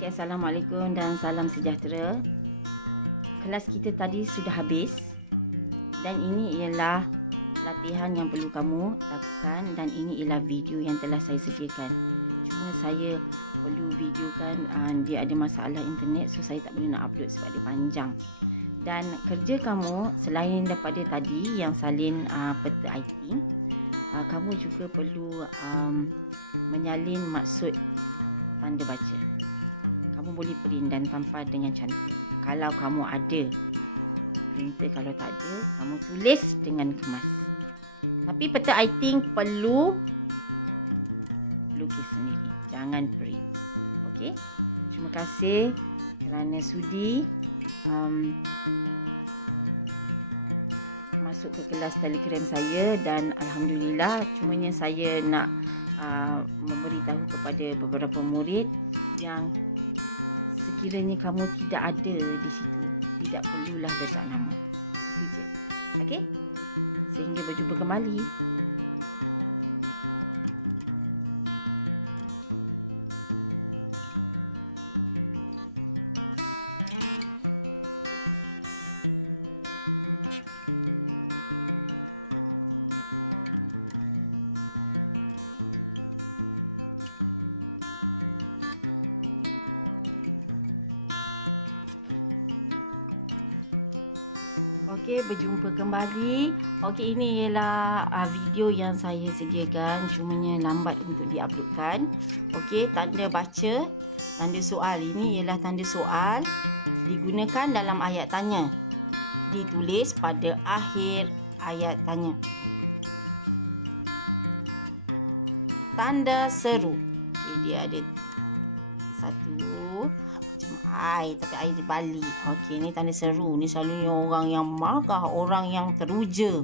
Okey, Assalamualaikum dan salam sejahtera. Kelas kita tadi sudah habis dan ini ialah latihan yang perlu kamu lakukan dan ini ialah video yang telah saya sediakan. Cuma saya perlu videokan dia ada masalah internet, so saya tak boleh nak upload sebab dia panjang. Dan kerja kamu selain daripada tadi yang salin peta IT, kamu juga perlu menyalin maksud tanda baca. Kamu boleh print dan tampal dengan cantik. Kalau kamu ada printer, kalau tak ada, kamu tulis dengan kemas. Tapi peta writing perlu lukis sendiri, jangan print. Okey? Terima kasih kerana sudi masuk ke kelas Telegram saya dan alhamdulillah, cumanya saya nak memberitahu kepada beberapa murid yang sekiranya kamu tidak ada di situ, tidak perlulah letak nama. Itu je. Okey? Sehingga berjumpa kembali. Okey, berjumpa kembali. Okey, ini ialah video yang saya sediakan, cumanya lambat untuk diuploadkan. Okey, tanda baca, tanda soal ini ialah tanda soal digunakan dalam ayat tanya. Ditulis pada akhir ayat tanya. Tanda seru. Okey, dia ada satu air, tapi air dibalik. Okey, ni tanda seru. Ni selalunya orang yang marah, orang yang teruja,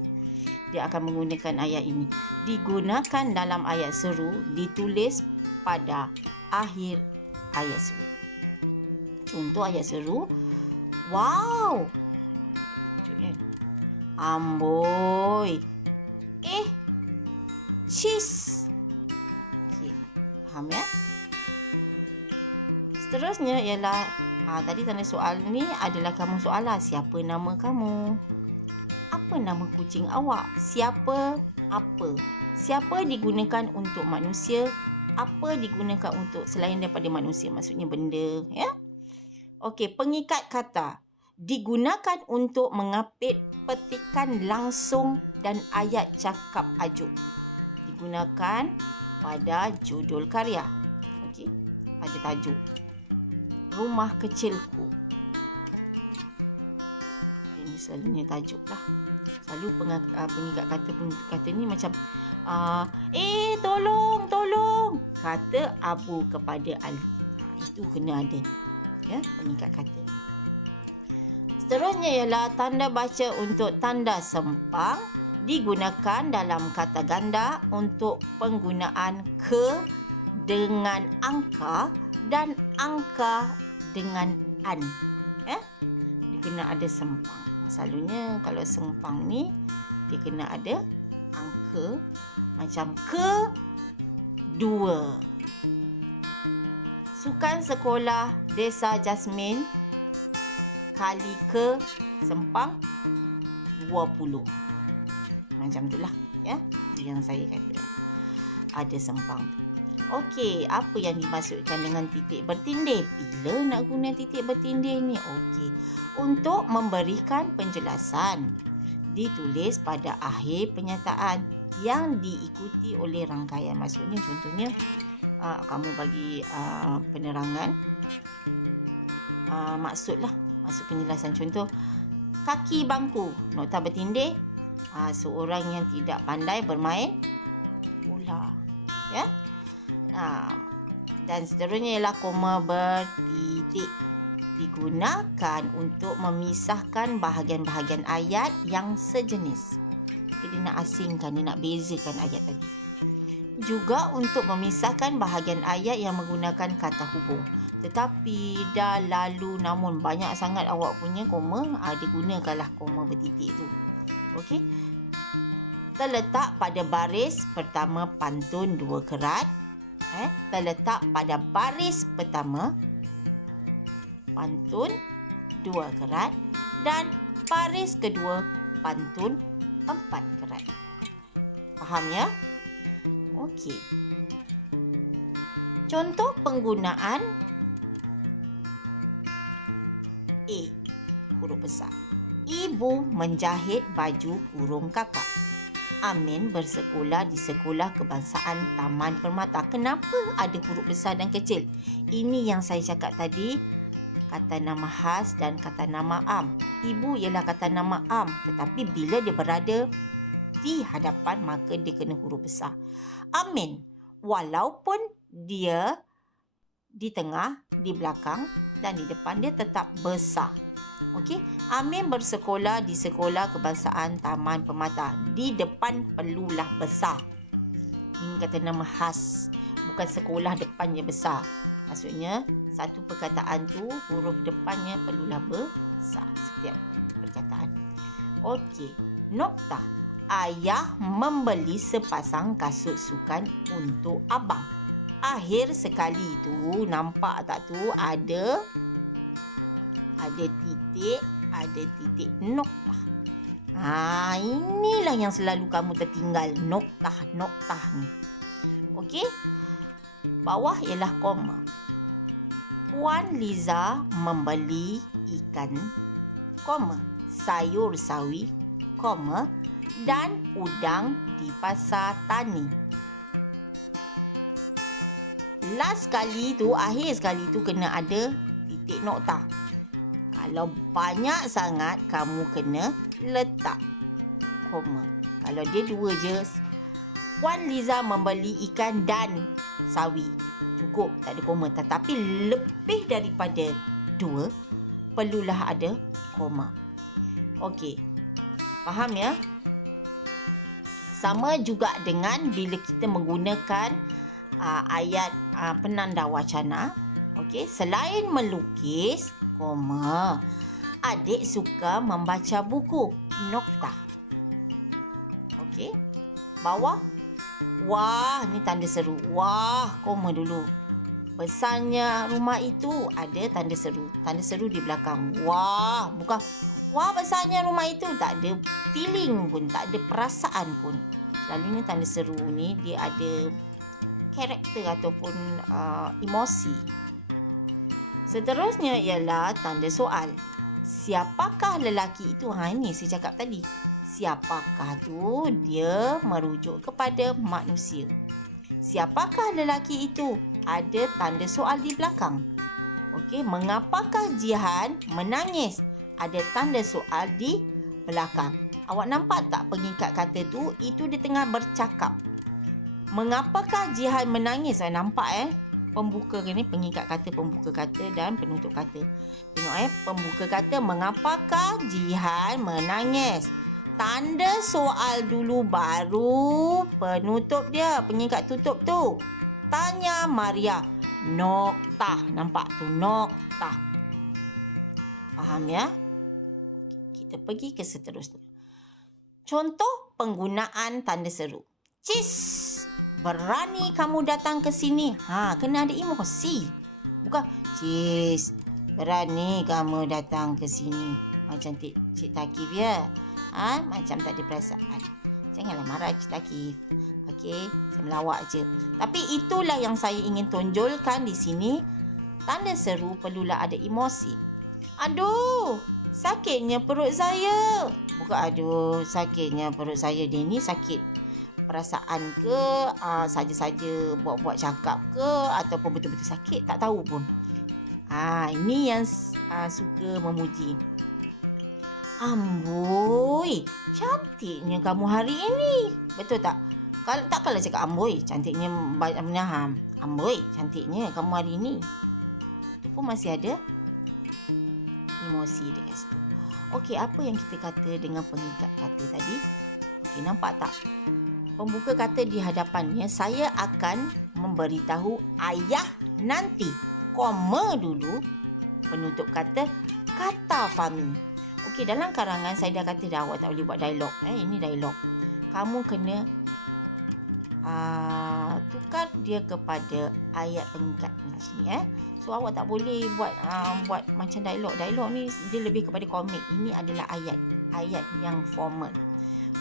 dia akan menggunakan ayat ini. Digunakan dalam ayat seru, ditulis pada akhir ayat seru. Contoh ayat seru. Wow. Amboi. Cheese. Okey, faham ya? Seterusnya ialah tadi tanda soal ni adalah kamu soalan, siapa nama kamu? Apa nama kucing awak? Siapa? Apa? Siapa digunakan untuk manusia? Apa digunakan untuk selain daripada manusia? Maksudnya benda, ya? Okey, pengikat kata digunakan untuk mengapit petikan langsung dan ayat cakap ajuk. Digunakan pada judul karya. Okey, pada tajuk. Rumah kecilku. Ini selalunya tajuk lah. Selalu pengikat kata ni macam tolong, kata Abu kepada Ali. Itu kena ada, ya, pengikat kata. Seterusnya ialah tanda baca untuk tanda sempang digunakan dalam kata ganda untuk penggunaan ke dengan angka dan angka dengan an. Dia kena ada sempang. Selalunya kalau sempang ni dia kena ada angka macam ke 2. Sukan sekolah Desa Jasmine kali ke sempang 20. Macam itulah, ya. Itu yang saya kata. Ada sempang tu. Okey, apa yang dimaksudkan dengan titik bertindih? Bila nak guna titik bertindih ni? Okey, untuk memberikan penjelasan. Ditulis pada akhir penyataan yang diikuti oleh rangkaian. Maksudnya contohnya kamu bagi penerangan maksudlah, maksud penjelasan. Contoh, kaki bangku, nota bertindih, seorang yang tidak pandai bermain bola, ya. Dan seterusnya ialah koma bertitik. Digunakan untuk memisahkan bahagian-bahagian ayat yang sejenis. Dia nak asingkan, dia nak bezakan ayat tadi. Juga untuk memisahkan bahagian ayat yang menggunakan kata hubung. Tetapi dah lalu namun banyak sangat awak punya koma, digunakanlah koma bertitik tu. Okey. Terletak pada baris pertama pantun 2 kerat. Terletak pada baris pertama pantun 2 kerat dan baris kedua pantun 4 kerat. Faham ya? Okey. Contoh penggunaan A, huruf besar. Ibu menjahit baju kurung kakak. Amin bersekolah di Sekolah Kebangsaan Taman Permata. Kenapa ada huruf besar dan kecil? Ini yang saya cakap tadi, kata nama khas dan kata nama am. Ibu ialah kata nama am, tetapi bila dia berada di hadapan maka dia kena huruf besar. Amin, walaupun dia di tengah, di belakang dan di depan, dia tetap besar. Okey, Amin bersekolah di Sekolah Kebangsaan Taman Permata. Di depan perlulah besar. Ini kata nama khas. Bukan sekolah depannya besar. Maksudnya, satu perkataan tu huruf depannya perlulah besar setiap perkataan. Okey, nokta. Ayah membeli sepasang kasut sukan untuk abang. Akhir sekali tu, nampak tak tu ada titik nokta. Inilah yang selalu kamu tertinggal, noktah ni. Okey? Bawah ialah koma. Puan Liza membeli ikan, koma, sayur sawi, koma, dan udang di pasar tani. Last sekali tu, akhir sekali tu kena ada titik nokta. Kalau banyak sangat, kamu kena letak koma. Kalau dia 2 je, Puan Liza membeli ikan dan sawi. Cukup, tak ada koma. Tetapi lebih daripada 2, perlulah ada koma. Okey, faham ya? Sama juga dengan bila kita menggunakan ayat penanda wacana. Okey, selain melukis, koma, adik suka membaca buku, nokta. Okey, bawah, wah, ni tanda seru. Wah, koma dulu. Besarnya rumah itu, ada tanda seru. Tanda seru di belakang. Wah, bukan wah besarnya rumah itu. Tak ada feeling pun, tak ada perasaan pun. Selalunya tanda seru ni dia ada karakter ataupun emosi. Seterusnya ialah tanda soal. Siapakah lelaki itu? Ini saya cakap tadi. Siapakah tu dia merujuk kepada manusia. Siapakah lelaki itu? Ada tanda soal di belakang. Okey, mengapakah Jihan menangis? Ada tanda soal di belakang. Awak nampak tak pengikat kata tu? Itu dia tengah bercakap. Mengapakah Jihan menangis? Nampak pembuka ni, pengikat kata, pembuka kata dan penutup kata. Tengok pembuka kata, mengapakah Jihan menangis? Tanda soal dulu baru penutup dia, pengikat tutup tu. Tanya Maria, nokta. Nampak tu, nokta. Faham ya? Kita pergi ke seterusnya. Contoh penggunaan tanda seru. Cis, berani kamu datang ke sini. Kena ada emosi. Bukan, cis, berani kamu datang ke sini. Macam Cik Takif ya. Macam tak ada perasaan. Janganlah marah Cik Takif. Okey, saya melawak je. Tapi itulah yang saya ingin tonjolkan di sini. Tanda seru perlulah ada emosi. Aduh, sakitnya perut saya. Bukan aduh, sakitnya perut saya. Dia ni sakit perasaan ke, saja-saja buat-buat cakap ke, ataupun betul-betul sakit, tak tahu pun. Ini yang suka memuji. Amboi, cantiknya kamu hari ini. Betul tak? Kalau cakap amboi, cantiknya amboi, cantiknya kamu hari ini. Itu pun masih ada emosi dekat situ. Okey, apa yang kita kata dengan pengikat kata tadi? Okey, nampak tak? Pembuka kata di hadapannya, saya akan memberitahu ayah nanti. Koma dulu. Penutup kata, kata Fahmi. Okey, dalam karangan saya dah kata dah, awak tak boleh buat dialog. Ini dialog. Kamu kena tukar dia kepada ayat pengikat di sini. So awak tak boleh buat macam dialog. Dialog ni dia lebih kepada komik. Ini adalah ayat yang formal.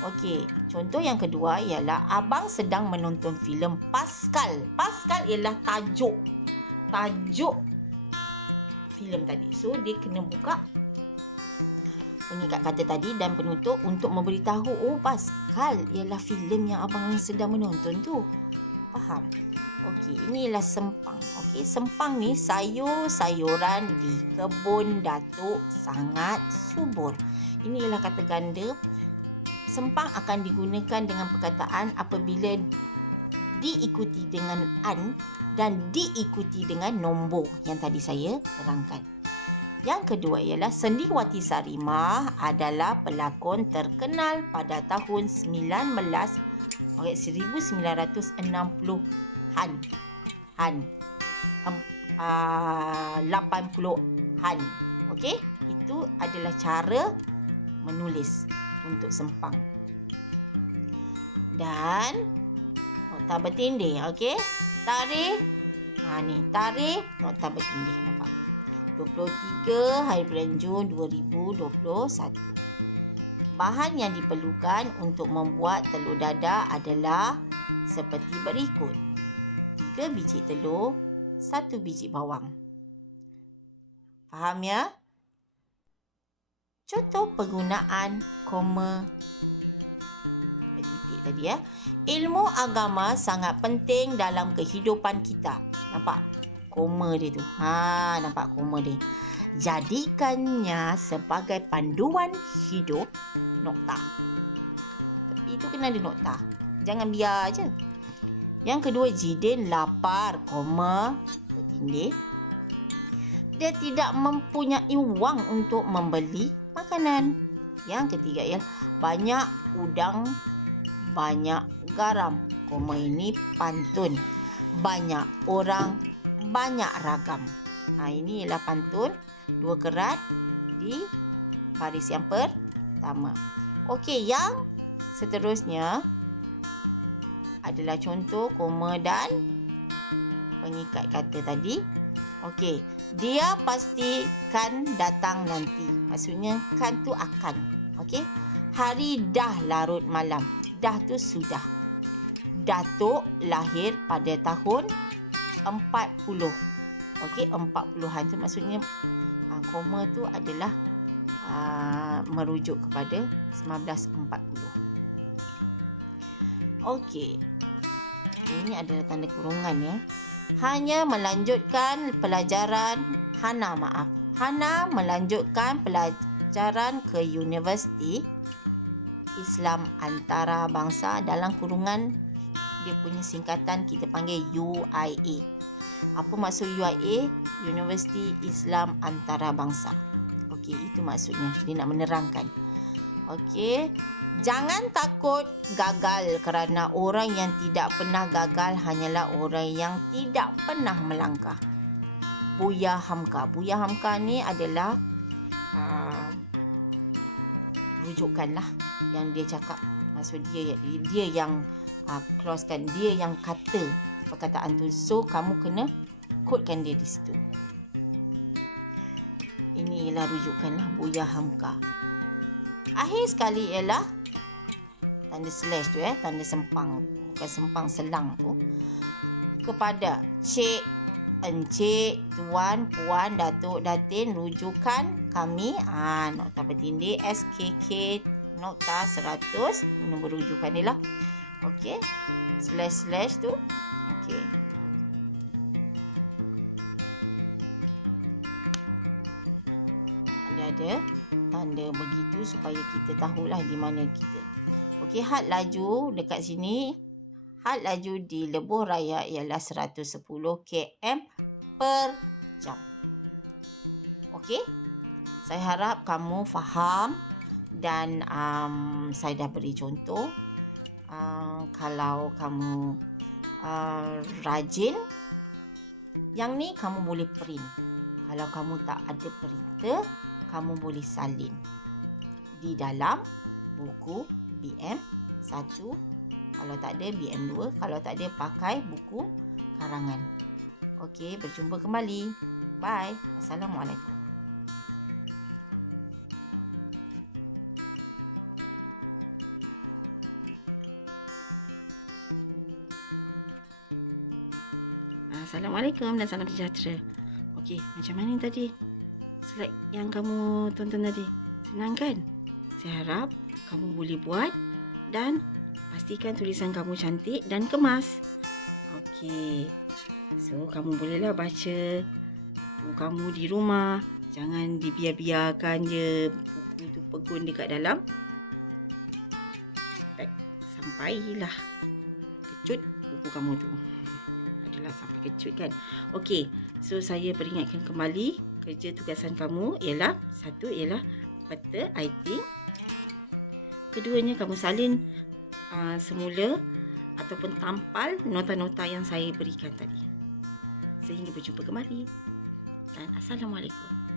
Okey, contoh yang kedua ialah abang sedang menonton filem Pascal. Pascal ialah tajuk filem tadi. So dia kena buka pengikat kata tadi dan penutup untuk memberitahu, oh Pascal ialah filem yang abang sedang menonton tu. Faham? Okey, inilah sempang. Okey, sempang ni sayur-sayuran di kebun Datuk sangat subur. Ini ialah kata ganda. Sempang akan digunakan dengan perkataan apabila diikuti dengan an dan diikuti dengan nombor yang tadi saya terangkan. Yang kedua ialah Sendiwati Sarimah adalah pelakon terkenal pada tahun 1960-an. 80-an. Okey, itu adalah cara menulis untuk sempang. Dan nokta bertindih, okey? Tarikh. Ni tarikh nokta bertindih, nampak? 23 hari bulan Jun 2021. Bahan yang diperlukan untuk membuat telur dadah adalah seperti berikut. 3 biji telur, 1 biji bawang. Faham ya? Contoh penggunaan koma bertitik tadi ya. Ilmu agama sangat penting dalam kehidupan kita. Nampak? Koma dia tu. Nampak koma dia. Jadikannya sebagai panduan hidup, nokta. Tapi itu kena ada nokta. Jangan biar je. Yang kedua, Jidin lapar, koma bertindih. Dia tidak mempunyai wang untuk membeli makanan. Yang ketiga ialah banyak udang, banyak garam. Koma ini pantun. Banyak orang, banyak ragam. Ini ialah pantun 2 kerat di baris yang pertama. Okey, yang seterusnya adalah contoh koma dan pengikat kata tadi. Okey, dia pastikan datang nanti. Maksudnya kan tu akan. Okey, hari dah larut malam. Dah tu sudah. Datuk lahir pada tahun 40. Okey, 40-an tu maksudnya koma tu adalah merujuk kepada 1940. Okey. Ini adalah tanda kurungan ya. Hana melanjutkan pelajaran ke Universiti Islam Antarabangsa, dalam kurungan dia punya singkatan kita panggil UIA. Apa maksud UIA? Universiti Islam Antarabangsa. Okey, itu maksudnya. Dia nak menerangkan. Okey. Jangan takut gagal kerana orang yang tidak pernah gagal hanyalah orang yang tidak pernah melangkah. Buya Hamka. Buya Hamka ni adalah rujukan lah yang dia cakap. Maksud dia yang closekan, dia yang kata perkataan tu. So kamu kena quotekan dia di situ. Ini ialah rujukan lah Buya Hamka. Akhir sekali ialah tanda slash tu tanda sempang, bukan sempang, selang tu. Kepada cik, encik, tuan, puan, datuk, datin, rujukan kami nokta bertindih SKK nokta 100, nombor rujukan ni lah. Okey, slash tu. Okey, ada tanda begitu supaya kita tahulah di mana kita. Okey, had laju dekat sini, had laju di Lebuh Raya ialah 110 km per jam. Okey, saya harap kamu faham dan saya dah beri contoh. Kalau kamu rajin, yang ni kamu boleh print. Kalau kamu tak ada printer, kamu boleh salin di dalam buku BM 1 Kalau tak ada, BM2. Kalau tak ada, pakai buku karangan. Okey, berjumpa kembali. Bye. Assalamualaikum. Assalamualaikum dan salam sejahtera. Okey, macam mana tadi slide yang kamu tonton tadi? Senang kan? Saya harap kamu boleh buat dan pastikan tulisan kamu cantik dan kemas. Okey. So, kamu bolehlah baca buku kamu di rumah. Jangan dibiar-biarkan je buku tu pegun dekat dalam beg. Sampailah kecut buku kamu tu. Adalah sampai kecut kan. Okey, so saya peringatkan kembali, kerja tugasan kamu ialah, satu ialah peta iting. Keduanya, kamu salin semula ataupun tampal nota-nota yang saya berikan tadi. Sehingga berjumpa kembali. Dan Assalamualaikum.